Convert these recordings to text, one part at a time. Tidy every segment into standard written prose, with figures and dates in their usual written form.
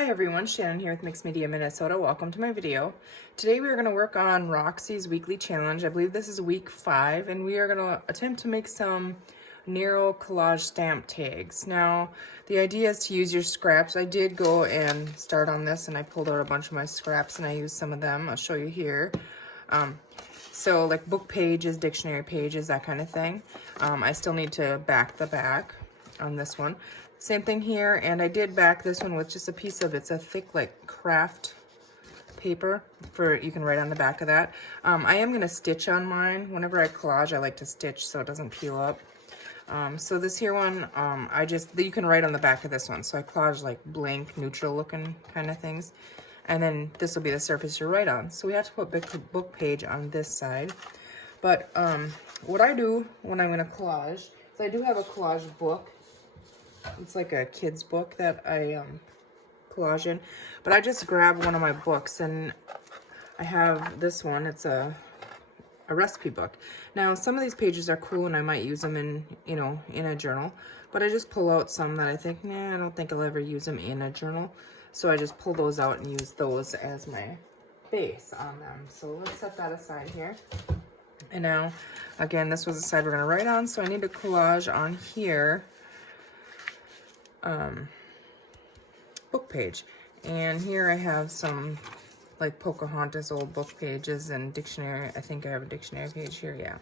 Hi everyone, Shannon here with Mixed Media Minnesota. Welcome to my video. Today we are going to work on Roxy's weekly challenge. I believe this is week 5, and we are going to attempt to make some narrow collage stamp tags. Now, the idea is to use your scraps. I did go and start on this, and I pulled out a bunch of my scraps, and I used some of them. I'll show you here. So like book pages, dictionary pages, that kind of thing. I still need to back the back on this one. Same thing here, and I did back this one with just a piece of, it's a thick like craft paper for, you can write on the back of that. I am going to stitch on mine. Whenever I collage, I like to stitch so it doesn't peel up. So this here one, you can write on the back of this one. So I collage like blank, neutral looking kind of things. And then this will be the surface you write on. So we have to put book page on this side. But what I do when I'm going to collage is I do have a collage book. It's like a kid's book that I collage in. But I just grab one of my books, and I have this one. It's a recipe book. Now, some of these pages are cool, and I might use them in, in a journal. But I just pull out some that I think, I don't think I'll ever use them in a journal. So I just pull those out and use those as my base on them. So let's set that aside here. And now, again, this was the side we're going to write on. So I need to collage on here. Book page, and here I have some like Pocahontas old book pages and dictionary. I think I have a dictionary page here. Yeah,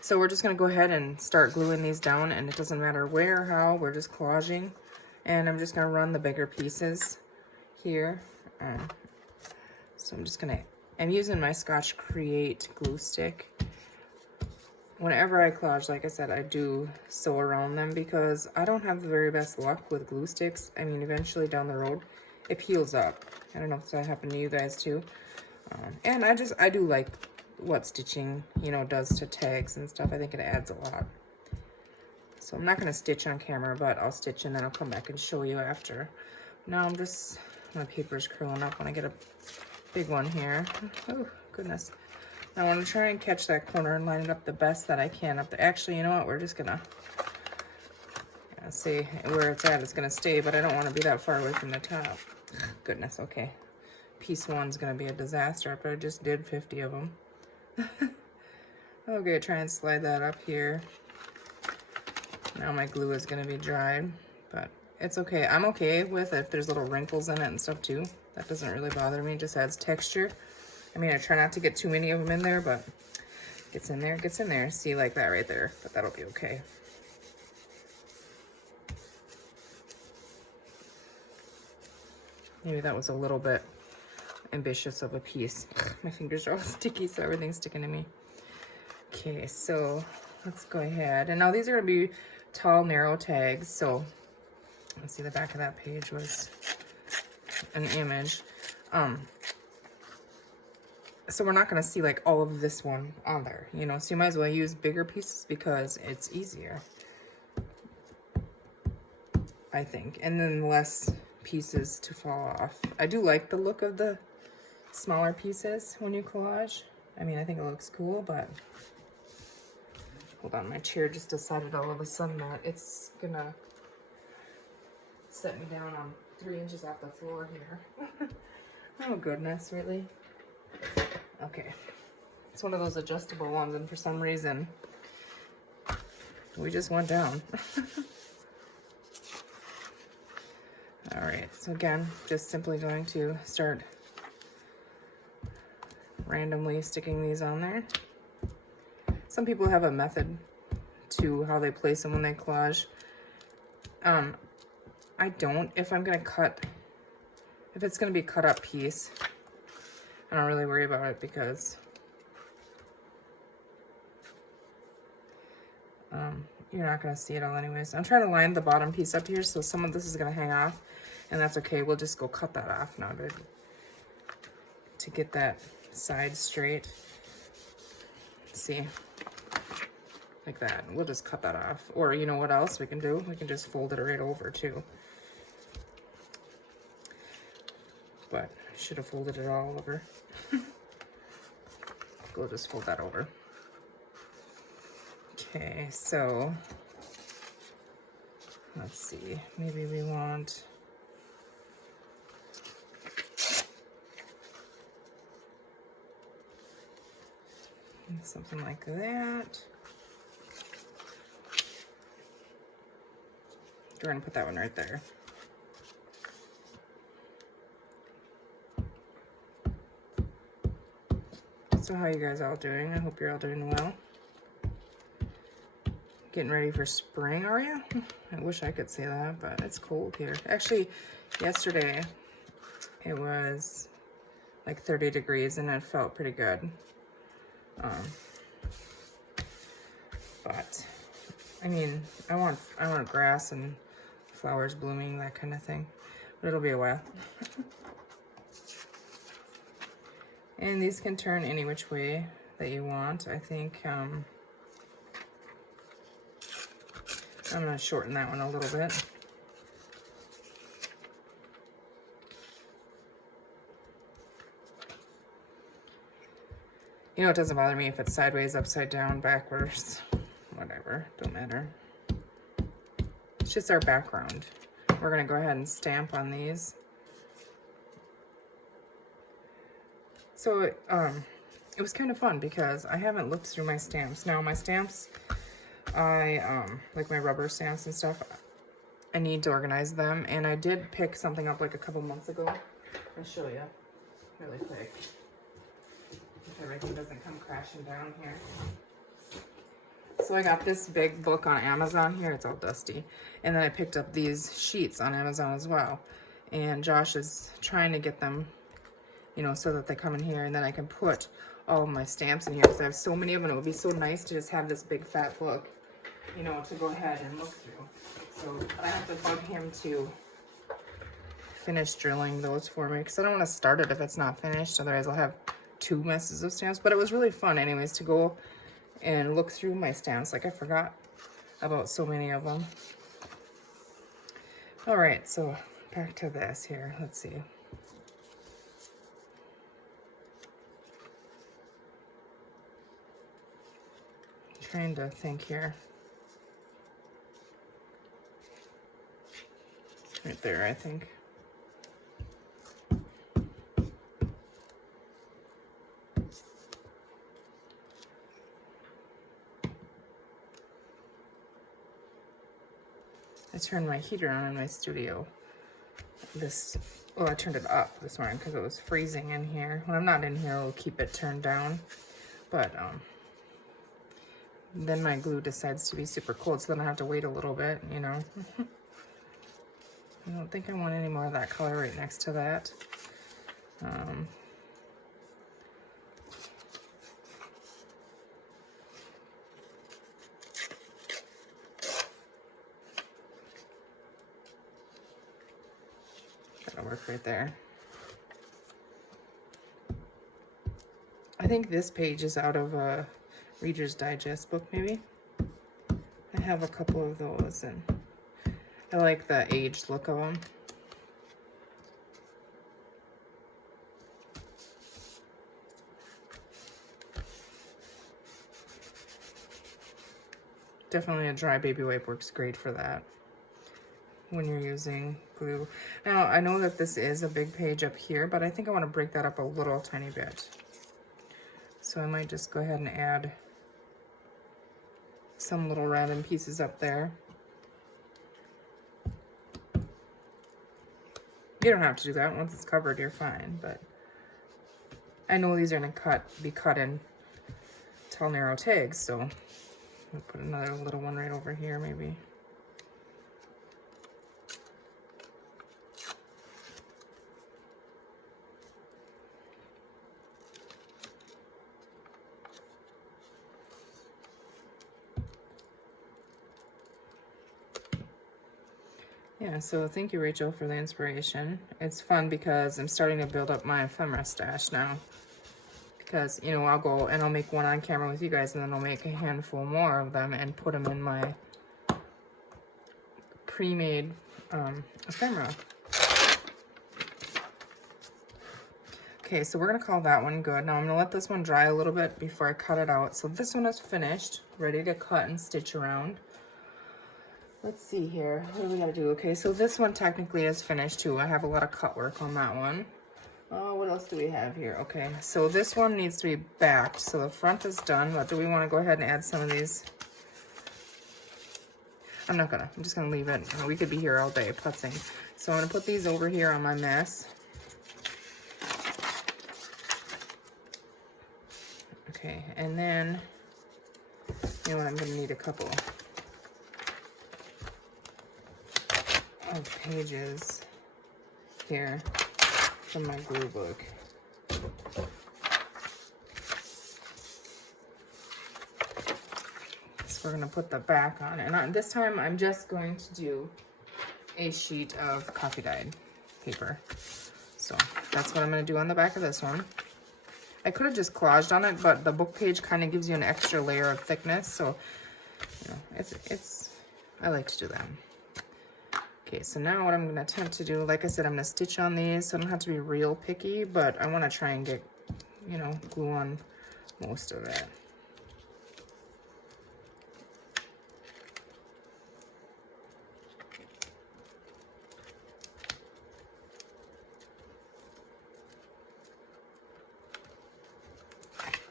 so we're just gonna go ahead and start gluing these down, and it doesn't matter where or how, we're just collaging. And I'm just gonna run the bigger pieces here. So I'm using my Scotch Create glue stick. Whenever I collage, like I said, I do sew around them because I don't have the very best luck with glue sticks. I mean, eventually down the road, it peels up. I don't know if that happened to you guys too. And I do like what stitching, does to tags and stuff. I think it adds a lot. So I'm not going to stitch on camera, but I'll stitch and then I'll come back and show you after. Now my paper's curling up when I get a big one here. Oh, goodness. I want to try and catch that corner and line it up the best that I can up there. Actually, you know what? We're just going to see where it's at. It's going to stay, but I don't want to be that far away from the top. Goodness, okay. Piece one's going to be a disaster after I just did 50 of them. Okay, try and slide that up here. Now my glue is going to be dried, but it's okay. I'm okay with it if there's little wrinkles in it and stuff too. That doesn't really bother me. It just adds texture. I mean, I try not to get too many of them in there, but gets in there. See, like that right there, but that'll be okay. Maybe that was a little bit ambitious of a piece. My fingers are all sticky, so everything's sticking to me. Okay, so let's go ahead. And now these are going to be tall, narrow tags. So let's see, the back of that page was an image. So we're not going to see like all of this one on there, so you might as well use bigger pieces because it's easier, I think, and then less pieces to fall off. I do like the look of the smaller pieces when you collage. I mean, I think it looks cool, but hold on, my chair just decided all of a sudden that it's gonna set me down on 3 inches off the floor here. Oh goodness, really? Okay, it's one of those adjustable ones, and for some reason we just went down. All right, so again, just simply going to start randomly sticking these on there. Some people have a method to how they place them when they collage. I don't. If it's gonna be a cut up piece, I don't really worry about it because you're not going to see it all anyways. I'm trying to line the bottom piece up here, so some of this is going to hang off, and that's okay. We'll just go cut that off now to get that side straight. See, like that. We'll just cut that off. Or you know what else we can do? We can just fold it right over too. But I should have folded it all over. We'll just fold that over. Okay, so let's see. Maybe we want something like that. We're gonna put that one right there. So how you guys all doing? I hope you're all doing well. Getting ready for spring, are you? I wish I could say that, but it's cold here. Actually, yesterday it was like 30 degrees and it felt pretty good. But I mean, I want grass and flowers blooming, that kind of thing. But it'll be a while. And these can turn any which way that you want. I think I'm gonna shorten that one a little bit. You know, it doesn't bother me if it's sideways, upside down, backwards, whatever, don't matter. It's just our background. We're gonna go ahead and stamp on these. So it was kind of fun because I haven't looked through my stamps. Now my stamps, like my rubber stamps and stuff, I need to organize them. And I did pick something up like a couple months ago. I'll show you really quick. If everything doesn't come crashing down here. So I got this big book on Amazon here. It's all dusty. And then I picked up these sheets on Amazon as well. And Josh is trying to get them, you know, so that they come in here, and then I can put all of my stamps in here because I have so many of them. It would be so nice to just have this big fat book, you know, to go ahead and look through. So I have to bug him to finish drilling those for me because I don't want to start it if it's not finished. Otherwise I'll have 2 messes of stamps. But it was really fun anyways to go and look through my stamps. Like I forgot about so many of them. All right, so back to this here. Let's see. Trying to think here. Right there, I think. I turned my heater on in my studio. Well, I turned it up this morning because it was freezing in here. When I'm not in here, I'll keep it turned down. But then my glue decides to be super cold, so then I have to wait a little bit, you know. I don't think I want any more of that color right next to that. That'll work right there. I think this page is out of a Reader's Digest book, maybe. I have a couple of those, and I like the aged look of them. Definitely a dry baby wipe works great for that when you're using glue. Now, I know that this is a big page up here, but I think I want to break that up a little tiny bit. So I might just go ahead and add some little random pieces up there. You don't have to do that. Once it's covered, you're fine, but I know these are going to be cut in tall, narrow tags, so I'll put another little one right over here, maybe. Yeah, so thank you, Rachel, for the inspiration. It's fun because I'm starting to build up my ephemera stash now. Because, you know, I'll go and I'll make one on camera with you guys, and then I'll make a handful more of them and put them in my pre-made ephemera. Okay, so we're going to call that one good. Now I'm going to let this one dry a little bit before I cut it out. So this one is finished, ready to cut and stitch around. Let's see here. What do we got to do? Okay, so this one technically is finished too. I have a lot of cut work on that one. Oh, what else do we have here? Okay, so this one needs to be backed. So the front is done, but do we want to go ahead and add some of these? I'm not gonna. I'm just gonna leave it. We could be here all day putzing. So I'm gonna put these over here on my mess. Okay, and then, you know what, I'm gonna need a couple of pages here from my glue book. So we're gonna put the back on, and this time I'm just going to do a sheet of coffee dyed paper. So that's what I'm gonna do on the back of this one. I could have just collaged on it, but the book page kind of gives you an extra layer of thickness, so you know, I like to do that. Okay, so now what I'm gonna attempt to do, like I said, I'm gonna stitch on these, so I don't have to be real picky, but I wanna try and get, you know, glue on most of it.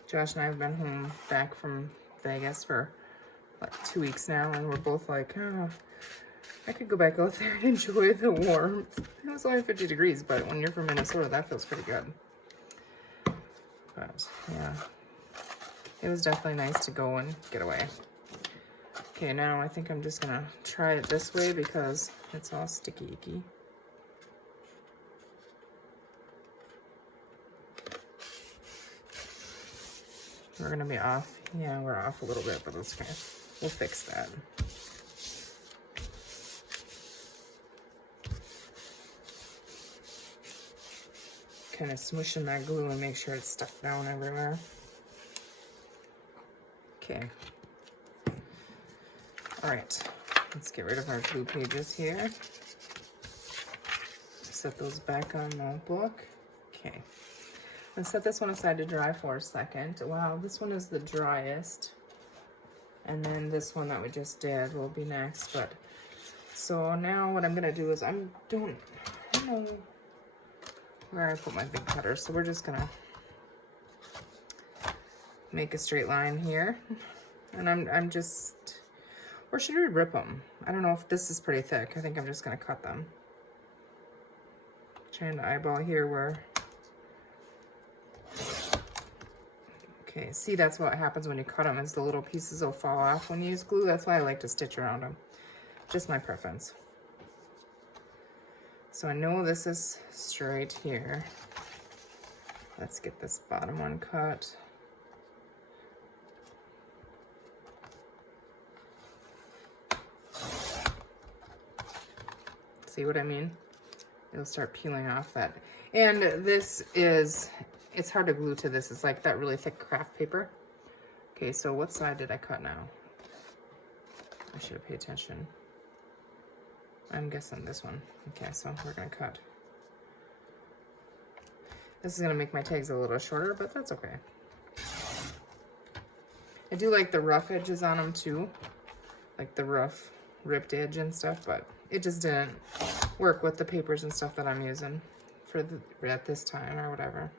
Josh and I have been home back from Vegas for like 2 weeks now, and we're both like, oh, I could go back out there and enjoy the warmth. It was only 50 degrees, but when you're from Minnesota, that feels pretty good. But yeah, it was definitely nice to go and get away. Okay, now I think I'm just gonna try it this way because it's all sticky icky. We're gonna be off. Yeah, we're off a little bit, but that's okay. We'll fix that. Kind of smushing that glue and make sure it's stuck down everywhere. Okay. All right, let's get rid of our glue pages here. Set those back on the book. Okay. And set this one aside to dry for a second. Wow, this one is the driest. And then this one that we just did will be next. But so now what I'm gonna do is I don't know where I put my big cutter. So we're just gonna make a straight line here. And I'm just, or should we rip them? I don't know if this is pretty thick. I think I'm just gonna cut them. Trying to eyeball here where. Okay, see, that's what happens when you cut them, is the little pieces will fall off when you use glue. That's why I like to stitch around them. Just my preference. So I know this is straight here. Let's get this bottom one cut. See what I mean? It'll start peeling off that. And this is, it's hard to glue to this. It's like that really thick craft paper. Okay, so what side did I cut now? I should have paid attention. I'm guessing this one. Okay, so we're gonna cut. This is gonna make my tags a little shorter, but that's okay. I do like the rough edges on them too. Like the rough ripped edge and stuff, but it just didn't work with the papers and stuff that I'm using for at this time or whatever.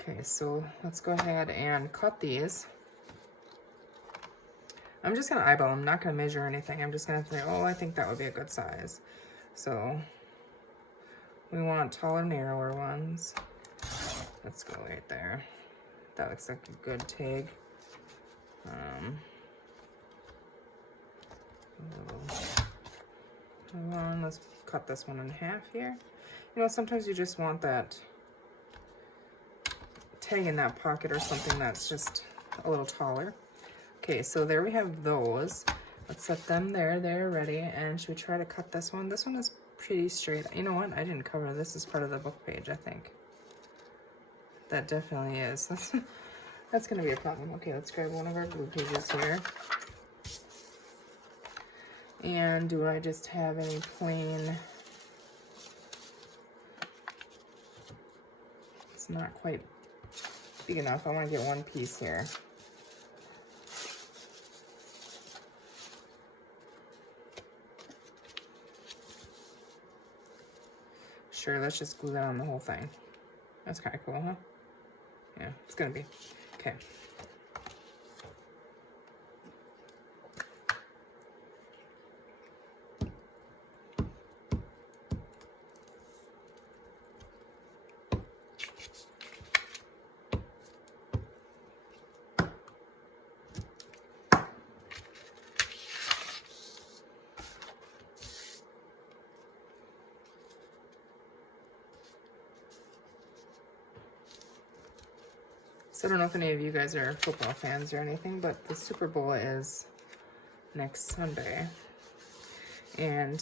Okay, so let's go ahead and cut these. I'm just gonna eyeball them, I'm not gonna measure anything. I'm just gonna say, oh, I think that would be a good size. So we want taller, narrower ones. Let's go right there. That looks like a good tag. Let's cut this one in half here. You know, sometimes you just want that tag in that pocket or something that's just a little taller. Okay, so there we have those. Let's set them there. They're ready. And should we try to cut this one? This one is pretty straight. You know what? I didn't cover this as part of the book page, I think. That definitely is. That's going to be a problem. Okay, let's grab one of our glue pages here. And do I just have any plain? It's not quite big enough. I want to get one piece here. Sure, let's just glue that on the whole thing. That's kind of cool, huh? Yeah, it's gonna be. Okay. So I don't know if any of you guys are football fans or anything, but the Super Bowl is next Sunday. And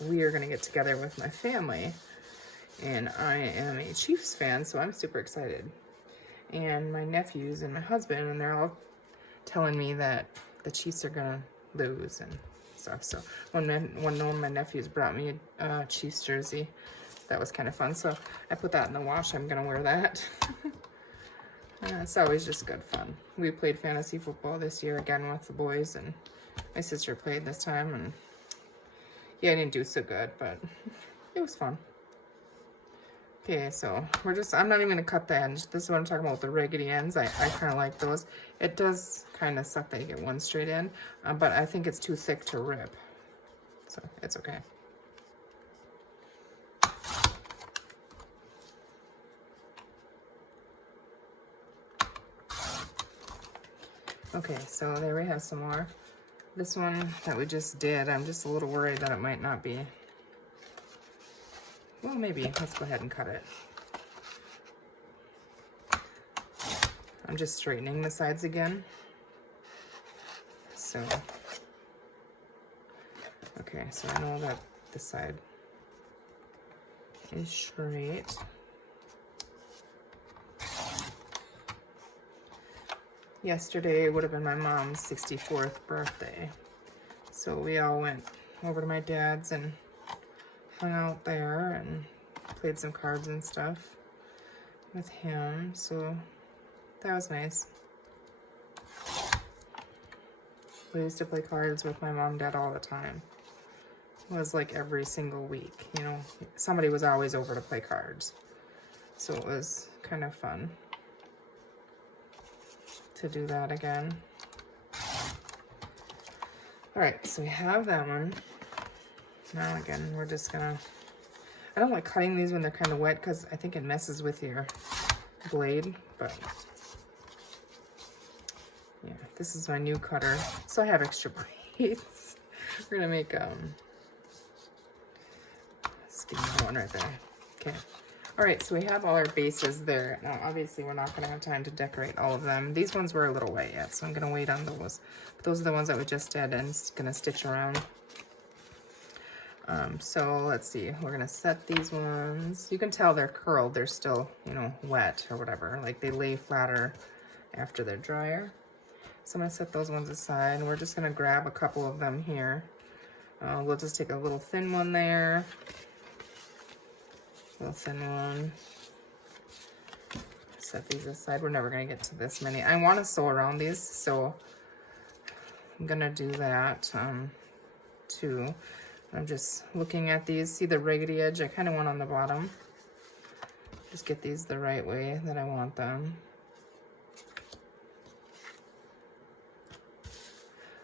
we are going to get together with my family. And I am a Chiefs fan, so I'm super excited. And my nephews and my husband, and they're all telling me that the Chiefs are going to lose and stuff. So one of my nephews brought me a Chiefs jersey. That was kind of fun. So I put that in the wash. I'm going to wear that. It's always just good fun. We played fantasy football this year again with the boys, and my sister played this time, and yeah, I didn't do so good, but it was fun. Okay, so I'm not even gonna cut the ends. This is what I'm talking about, the raggedy ends. I kind of like those. It does kind of suck that you get one straight end, but I think it's too thick to rip, so it's okay. Okay, so there we have some more. This one that we just did, I'm just a little worried that it might not be. Well, maybe. Let's go ahead and cut it. I'm just straightening the sides again. So, okay, so I know that this side is straight. Yesterday would have been my mom's 64th birthday. So we all went over to my dad's and hung out there and played some cards and stuff with him. So that was nice. We used to play cards with my mom and dad all the time. It was like every single week, you know. Somebody was always over to play cards. So it was kind of fun to do that again. All right, so we have that one. Now again, we're just gonna, I don't like cutting these when they're kind of wet because I think it messes with your blade, but yeah, this is my new cutter. So I have extra blades. We're gonna make, let's give me one right there. Okay. All right, so we have all our bases there. Now, obviously, we're not going to have time to decorate all of them. These ones were a little wet yet, so I'm going to wait on those. But those are the ones that we just did, and it's going to stitch around. So let's see. We're going to set these ones. You can tell they're curled. They're still, you know, wet or whatever. Like they lay flatter after they're drier. So I'm going to set those ones aside, and we're just going to grab a couple of them here. We'll just take a little thin one there. Little thin one. Set these aside. We're never going to get to this many. I want to sew around these, so I'm going to do that too. I'm just looking at these. See the raggedy edge? I kind of want on the bottom. Just get these the right way that I want them.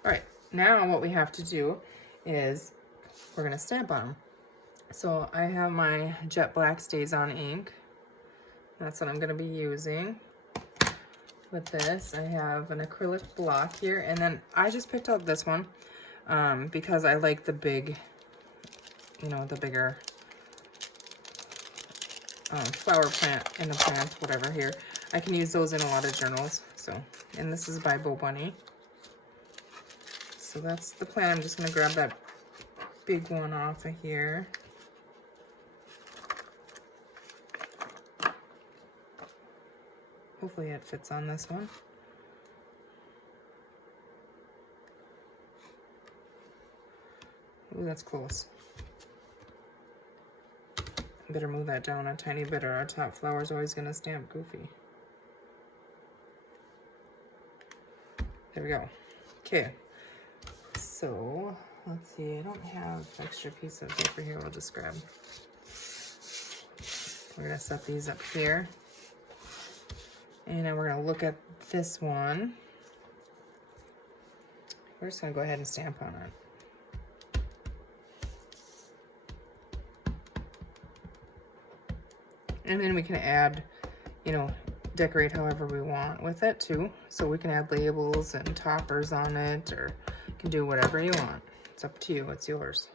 All right, now what we have to do is we're going to stamp on them. So I have my Jet Black Stays On ink. That's what I'm going to be using with this. I have an acrylic block here, and then I just picked out this one because I like the big, you know, the bigger flower plant in the plant, whatever here. I can use those in a lot of journals. So, and this is by Bo Bunny. So that's the plan. I'm just going to grab that big one off of here. Hopefully it fits on this one. Ooh, that's close. Better move that down a tiny bit or our top flower is always going to stamp goofy. There we go. Okay. So, let's see. I don't have extra piece of paper here. We'll just grab We're gonna set these up here. And then we're gonna look at this one. We're just gonna go ahead and stamp on it. And then we can add, you know, decorate however we want with it too. So we can add labels and toppers on it, or you can do whatever you want. It's up to you, it's yours.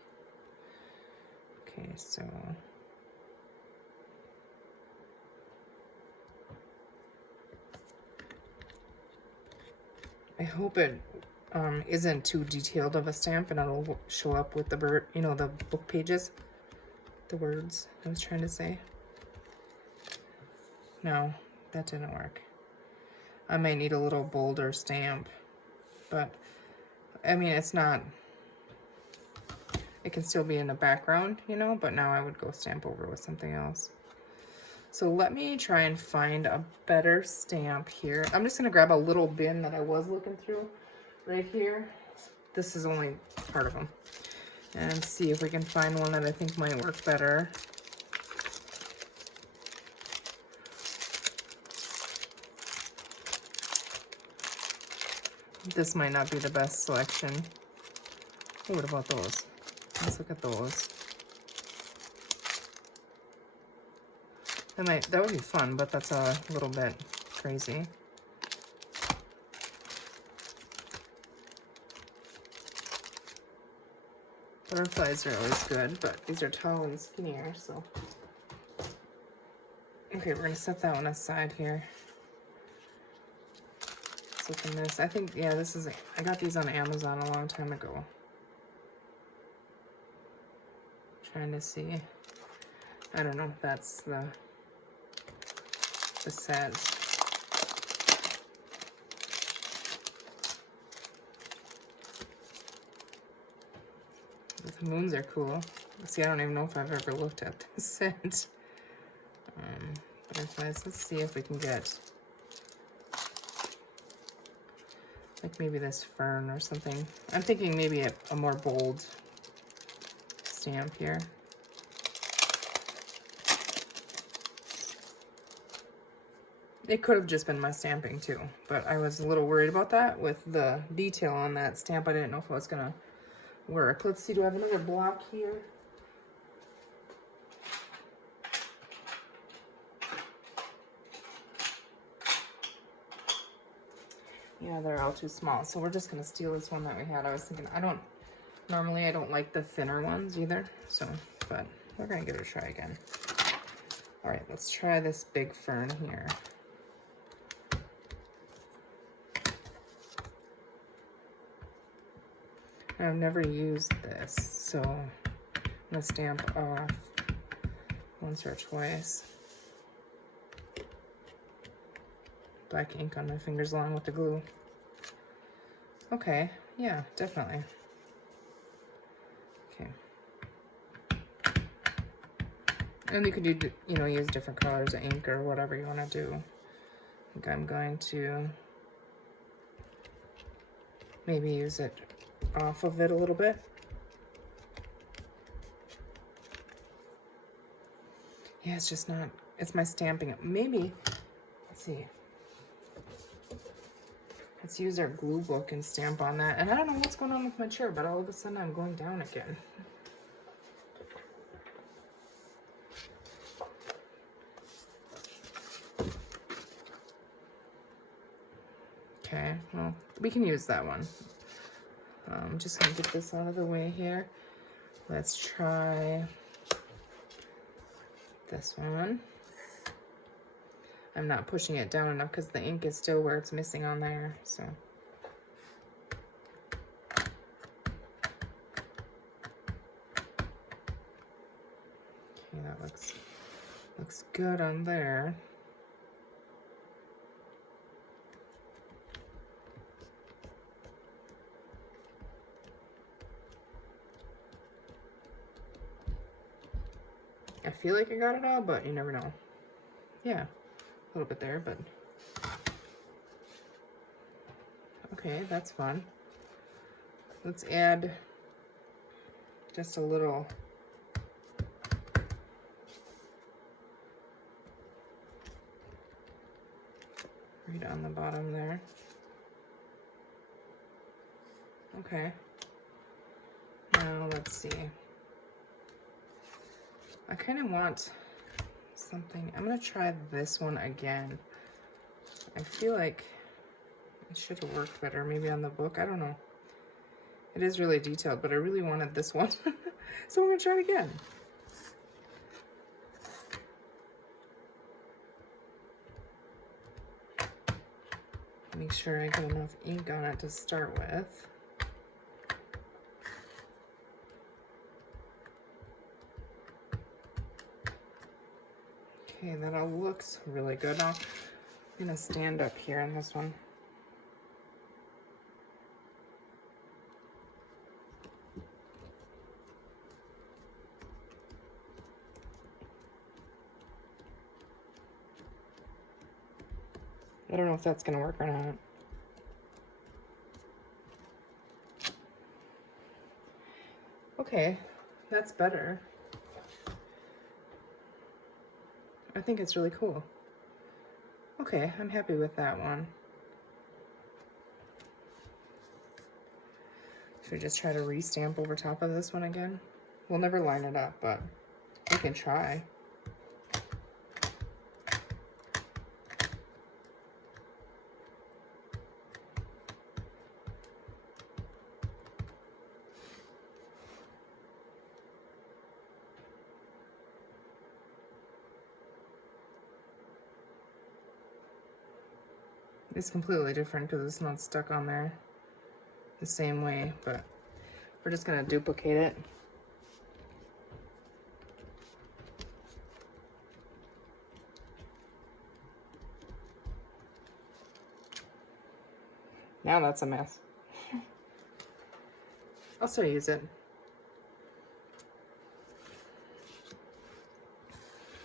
Okay, so I hope it isn't too detailed of a stamp and it'll show up with the bird, you know, the book pages, the words I was trying to say. No, that didn't work. I might need a little bolder stamp, but I mean, it's not, it can still be in the background, you know, but now I would go stamp over with something else. So let me try and find a better stamp here. I'm just gonna grab a little bin that I was looking through right here. This is only part of them. And see if we can find one that I think might work better. This might not be the best selection. Oh, what about those? Let's look at those. That would be fun, but that's a little bit crazy. Butterflies are always good, but these are tall and skinnier, so. Okay, we're gonna set that one aside here. Let's look in this. I think, yeah, this is, I got these on Amazon a long time ago. Trying to see. I don't know if that's the set. The moons are cool. See, I don't even know if I've ever looked at this set. Butterflies. Let's see if we can get like maybe this fern or something. I'm thinking maybe a more bold stamp here. It could have just been my stamping too, but I was a little worried about that with the detail on that stamp. I didn't know if it was gonna work. Let's see, do I have another block here? Yeah, they're all too small, so we're just gonna steal this one that we had. I was thinking, normally I don't like the thinner ones either, so, but we're gonna give it a try again. All right, let's try this big fern here. I've never used this, so I'm gonna stamp off once or twice. Black ink on my fingers along with the glue. Okay, yeah, definitely. Okay. And you could do, you know, use different colors of ink or whatever you want to do. I think I'm going to maybe use it off of it a little bit. Yeah, it's just not, it's my stamping. Maybe, let's see. Let's use our glue book and stamp on that. And I don't know what's going on with my chair, but all of a sudden I'm going down again. Okay, well, we can use that one. I'm just gonna get this out of the way here. Let's try this one. I'm not pushing it down enough because the ink is still where it's missing on there, so. Okay, that looks good on there. I feel like I got it all, but you never know. Yeah, a little bit there, but okay, that's fun. Let's add just a little right on the bottom there. Okay. Now let's see. I kind of want something. I'm gonna try this one again. I feel like it should have worked better maybe on the book. I don't know. It is really detailed, but I really wanted this one. So I'm gonna try it again. Make sure I get enough ink on it to start with. Okay, that all looks really good. Now, I'm gonna stand up here on this one. I don't know if that's gonna work or not. Okay, that's better. I think it's really cool. Okay, I'm happy with that one. Should we just try to re-stamp over top of this one again? We'll never line it up, but we can try. It's completely different because it's not stuck on there the same way, but we're just gonna duplicate it. Now that's a mess. I'll still use it.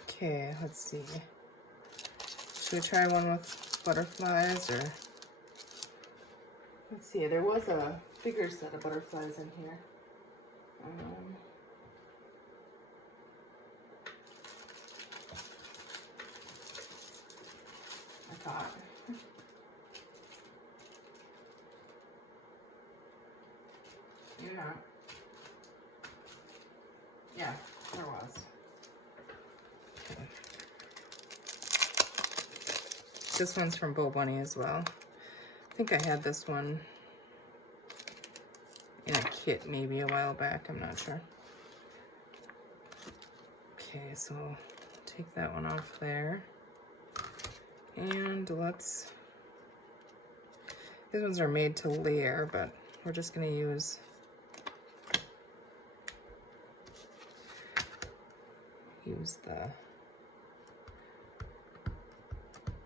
Okay, let's see. Should we try one with butterflies, or let's see, there was a bigger set of butterflies in here. I thought. Yeah. Yeah, there was. Okay. This one's from Bo Bunny as well. I think I had this one in a kit maybe a while back, I'm not sure. Okay, so take that one off there. And let's, these ones are made to layer, but we're just gonna use the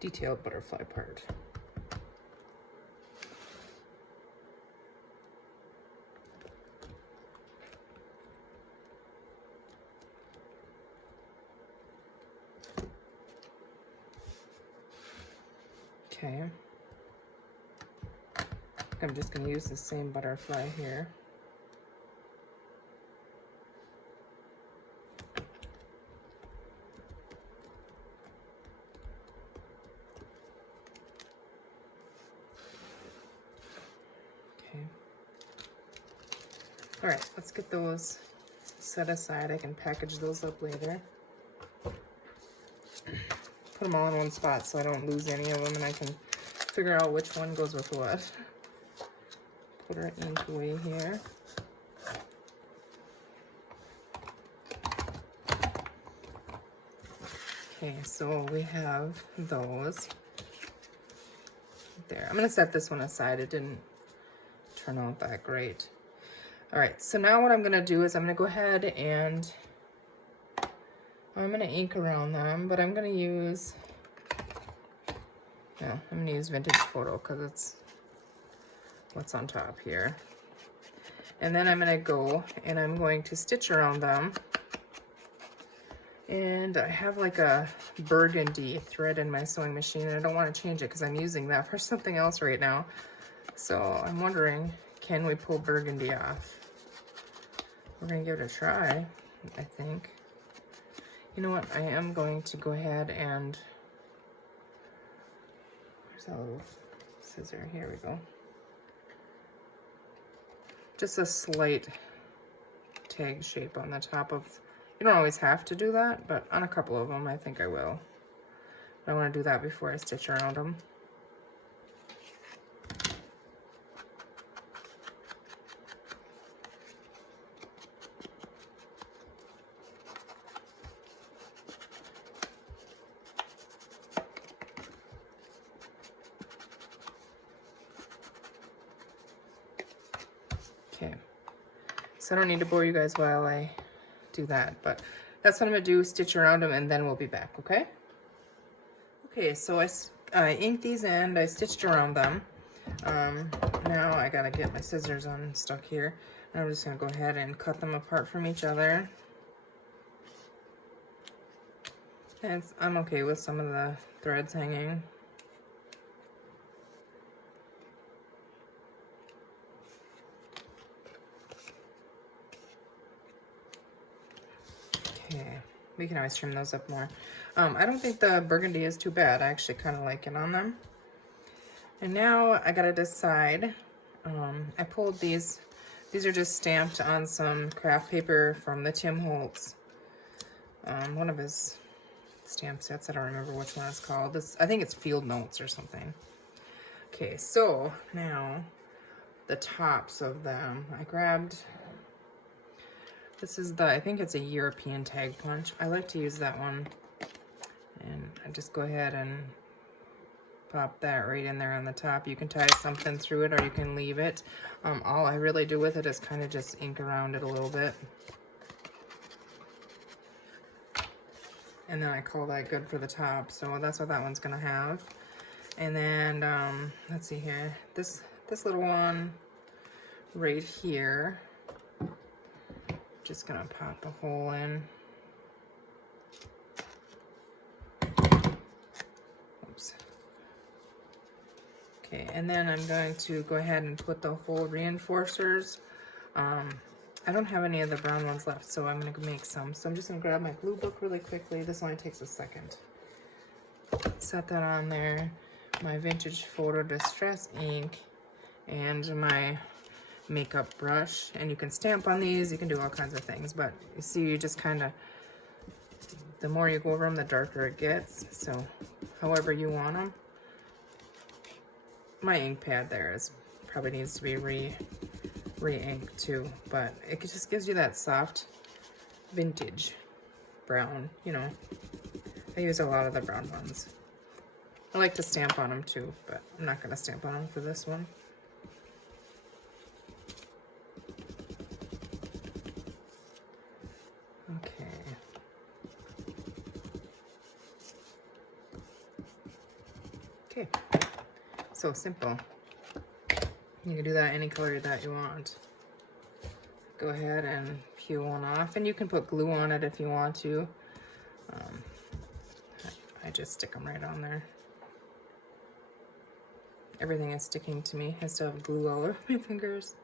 detailed butterfly part. Okay. I'm just going to use the same butterfly here. Okay. All right, let's get those set aside. I can package those up later. Put them all in one spot so I don't lose any of them, and I can figure out which one goes with what. Put our ink away here. Okay, so we have those there. I'm gonna set this one aside. It didn't turn out that great. All right, so now what I'm gonna do is I'm gonna go ahead and I'm gonna ink around them, but I'm gonna use, yeah, I'm gonna use Vintage Photo because it's what's on top here. And then I'm gonna go and I'm going to stitch around them. And I have like a burgundy thread in my sewing machine, and I don't want to change it because I'm using that for something else right now. So I'm wondering, can we pull burgundy off? We're gonna give it a try, I think. You know what, I am going to go ahead and, where's So, scissor, here we go. Just a slight tag shape on the top of, you don't always have to do that, but on a couple of them I think I will. I want to do that before I stitch around them. Okay, so I don't need to bore you guys while I do that, but that's what I'm gonna do, stitch around them, and then we'll be back, okay? Okay, so I inked these and I stitched around them. Now I gotta get my scissors unstuck here. And I'm just gonna go ahead and cut them apart from each other. And I'm okay with some of the threads hanging. Okay, we can always trim those up more. I don't think the burgundy is too bad. I actually kind of like it on them. And now I gotta decide. I pulled these. These are just stamped on some craft paper from the Tim Holtz. One of his stamp sets. I don't remember which one it's called. This, I think it's Field Notes or something. Okay, so now the tops of them. I grabbed, this is the, I think it's a European tag punch. I like to use that one. And I just go ahead and pop that right in there on the top. You can tie something through it or you can leave it. All I really do with it is kind of just ink around it a little bit. And then I call that good for the top. So that's what that one's gonna have. And then, let's see here. This little one right here. Just gonna pop a hole in. Oops. Okay, and then I'm going to go ahead and put the whole reinforcers. I don't have any of the brown ones left, so I'm gonna make some. So I'm just gonna grab my glue book really quickly. This only takes a second. Set that on there. My vintage photo distress ink and my makeup brush. And you can stamp on these, you can do all kinds of things, but you see, you just kind of, the more you go over them, the darker it gets. So however you want them. My ink pad there is probably needs to be re-inked too, but it just gives you that soft vintage brown, you know. I use a lot of the brown ones. I like to stamp on them too, but I'm not going to stamp on them for this one. Okay. Okay. So simple. You can do that any color that you want. Go ahead and peel one off, and you can put glue on it if you want to. I just stick them right on there. Everything is sticking to me. I still have glue all over my fingers.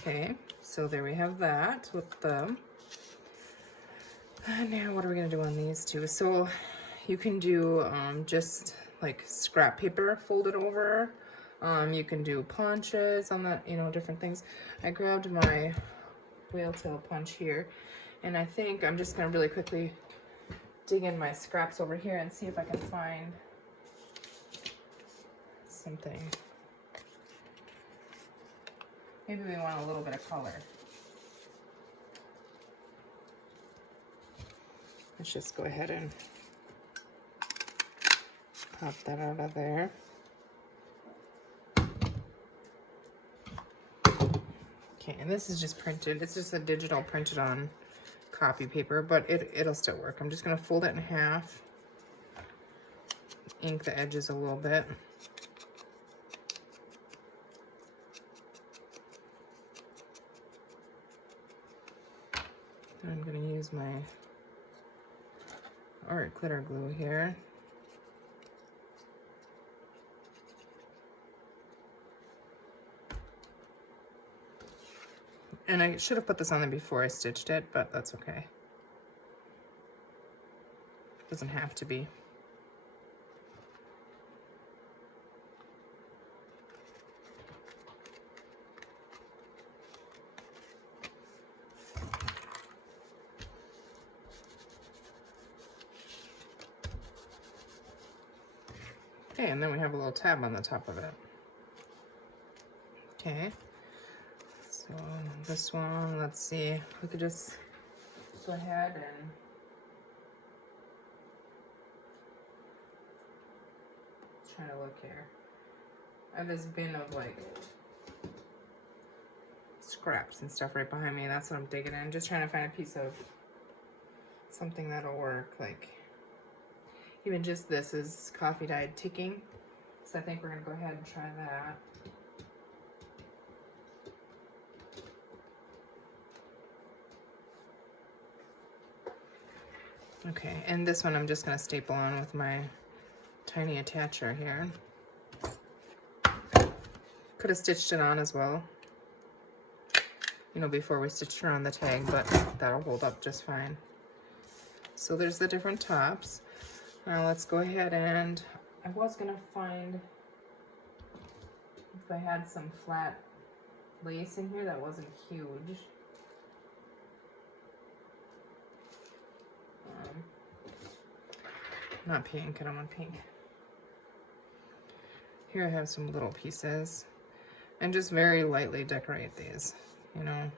Okay, so there we have that with them. And now what are we gonna do on these two? So you can do just like scrap paper folded over. You can do punches on the, you know, different things. I grabbed my whale tail punch here, and I think I'm just gonna really quickly dig in my scraps over here and see if I can find something. Maybe we want a little bit of color. Let's just go ahead and pop that out of there. Okay, and this is just printed. It's just a digital printed on copy paper, but it'll still work. I'm just gonna fold it in half, ink the edges a little bit. I'm gonna use my art glitter glue here. And I should have put this on there before I stitched it, but that's okay. Doesn't have to be. Okay, and then we have a little tab on the top of it. Okay, so this one, let's see, we could just go ahead and trying to look here. I have this bin of like scraps and stuff right behind me. That's what I'm digging in. Just trying to find a piece of something that'll work. Like even just this is coffee dyed ticking. So I think we're gonna go ahead and try that. Okay, and this one I'm just gonna staple on with my tiny attacher here. Could have stitched it on as well, you know, before we stitched around the tag, but that'll hold up just fine. So there's the different tops. Now let's go ahead and, I was gonna find if I had some flat lace in here that wasn't huge. Not pink, I don't want pink. Here I have some little pieces. And just very lightly decorate these, you know.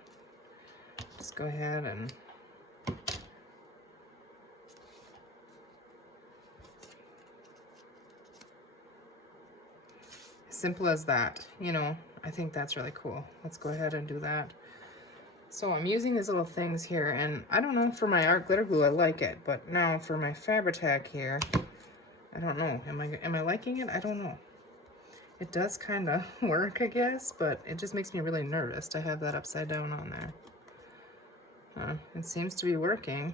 Just go ahead and simple as that, you know. I think that's really cool. Let's go ahead and do that. So I'm using these little things here, and I don't know, for my art glitter glue I like it, but now for my Fabri-Tac here, I don't know. Am I liking it? I don't know. It does kind of work, I guess, but it just makes me really nervous to have that upside down on there. It seems to be working.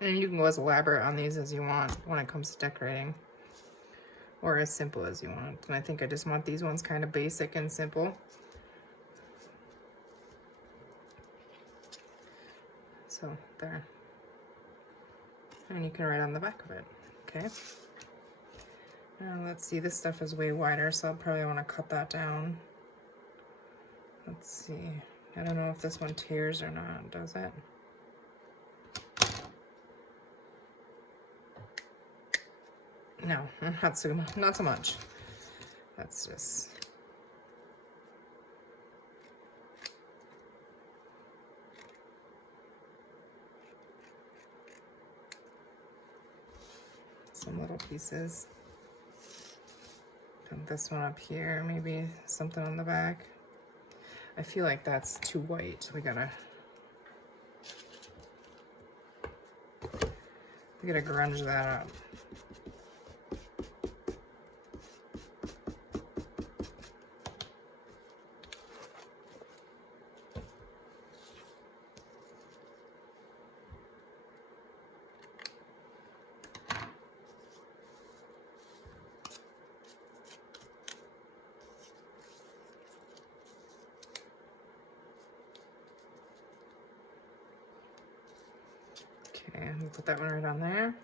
And you can go as elaborate on these as you want when it comes to decorating, or as simple as you want. And I think I just want these ones kind of basic and simple. So there. And you can write on the back of it, okay? Now let's see, this stuff is way wider, so I'll probably want to cut that down. Let's see, I don't know if this one tears or not, does it? No, not so much. That's just... some little pieces. Put this one up here, maybe something on the back. I feel like that's too white. We gotta grunge that up. Okay, we'll put that one right on there.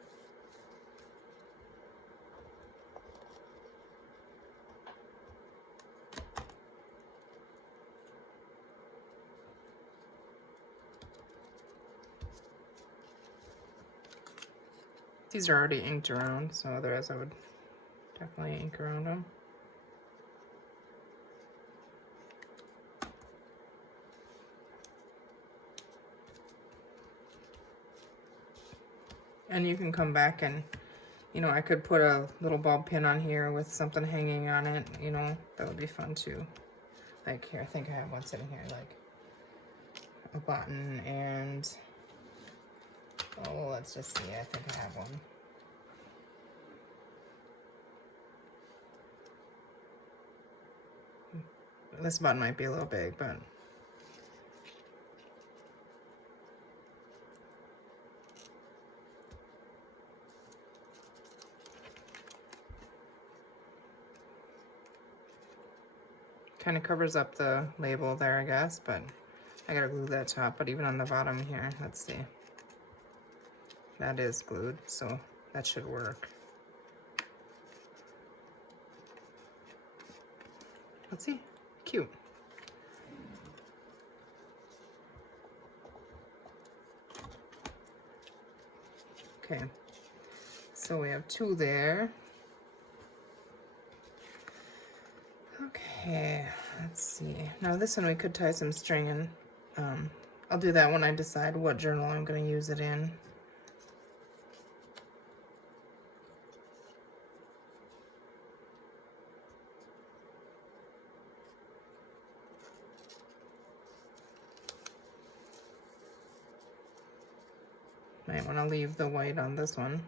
These are already inked around, so otherwise I would definitely ink around them. And you can come back and, you know, I could put a little bulb pin on here with something hanging on it, you know, that would be fun too. Like here, I think I have one sitting here, like a button and, oh, let's just see, I think I have one. This button might be a little big, but kind of covers up the label there, I guess, but I gotta glue that top. But even on the bottom here, let's see, that is glued, so that should work. Let's see, cute. Okay, so we have 2 there. Okay, let's see. Now this one we could tie some string in. I'll do that when I decide what journal I'm going to use it in. Might want to leave the white on this one.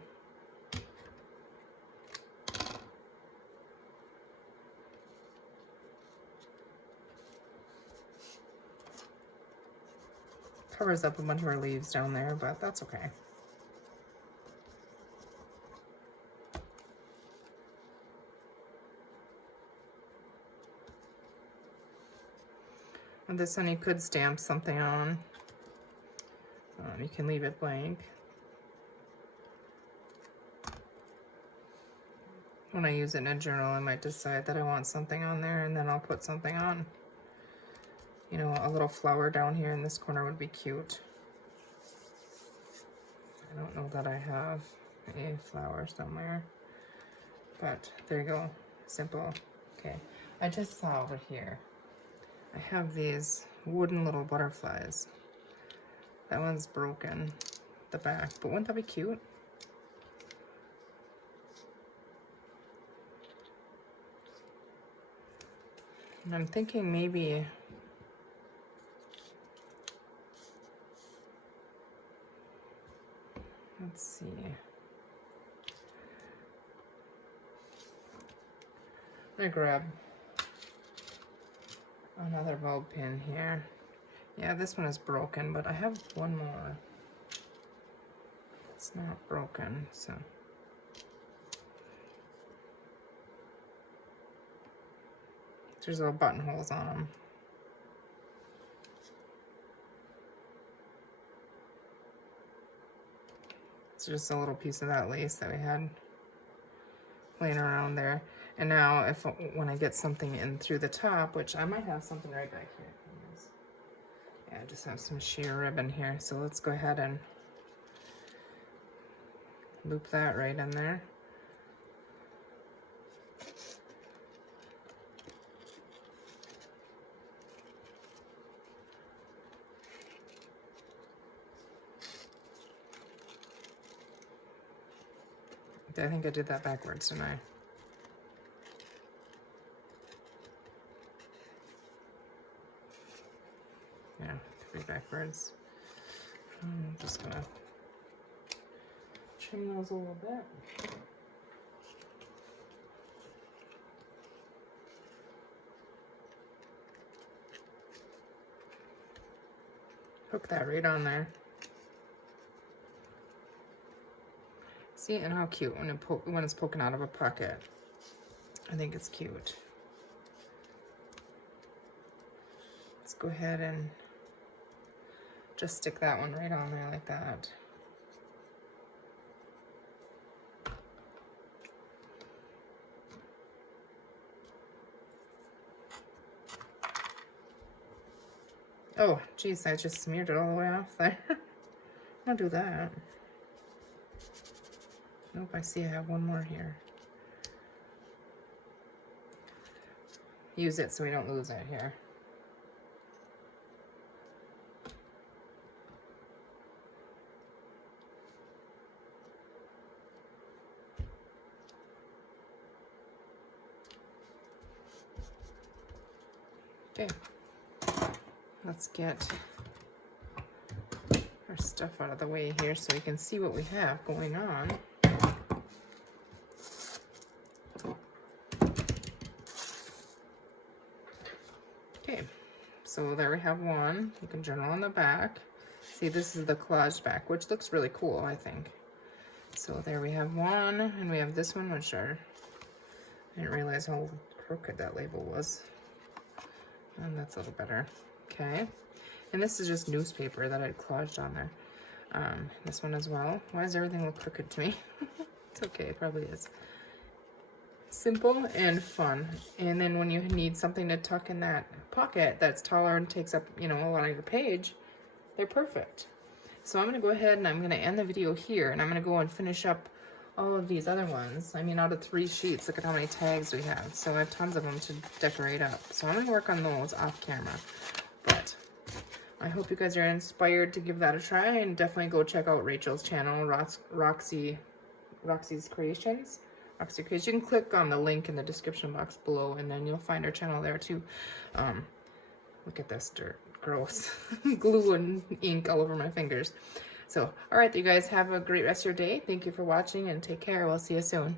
Covers up a bunch of our leaves down there, but that's okay. And this one you could stamp something on. You can leave it blank. When I use it in a journal, I might decide that I want something on there, and then I'll put something on. You know, a little flower down here in this corner would be cute. I don't know that I have a flower somewhere, but there you go. Simple. Okay, I just saw over here, I have these wooden little butterflies. That one's broken, the back, but wouldn't that be cute? And I'm thinking maybe let's see. I'm gonna grab another bulb pin here. Yeah, this one is broken, but I have one more. It's not broken, so. There's little buttonholes on them. It's just a little piece of that lace that we had laying around there. And now when I get something in through the top, which I might have something right back here. Yeah, I just have some sheer ribbon here. So let's go ahead and loop that right in there. I think I did that backwards, didn't I? Yeah, could be backwards. I'm just gonna trim those a little bit. Hook that right on there. See, and how cute when it's poking out of a pocket. I think it's cute. Let's go ahead and just stick that one right on there like that. Oh, geez, I just smeared it all the way off there. Don't do that. Nope, I see I have one more here. Use it so we don't lose it here. Okay, let's get our stuff out of the way here so we can see what we have going on. Okay, so there we have one. You can journal on the back. See, this is the collage back, which looks really cool, I think. So there we have one, and we have this one, which I didn't realize how crooked that label was. And that's a little better. Okay, and this is just newspaper that I collaged on there. This one as well. Why does everything look crooked to me? It's okay, it probably is. Simple and fun. And then when you need something to tuck in that pocket that's taller and takes up, you know, a lot of your page, they're perfect. So I'm going to go ahead and I'm going to end the video here, and I'm going to go and finish up all of these other ones. I mean, out of 3 sheets, look at how many tags we have. So I have tons of them to decorate up. So I'm going to work on those off camera. But I hope you guys are inspired to give that a try, and definitely go check out Rachel's channel, Roxy's Creations. Roxy Creations. You can click on the link in the description box below, and then you'll find her channel there too. Look at this dirt. Gross. Glue and ink all over my fingers. So, alright, you guys have a great rest of your day. Thank you for watching, and take care. We'll see you soon.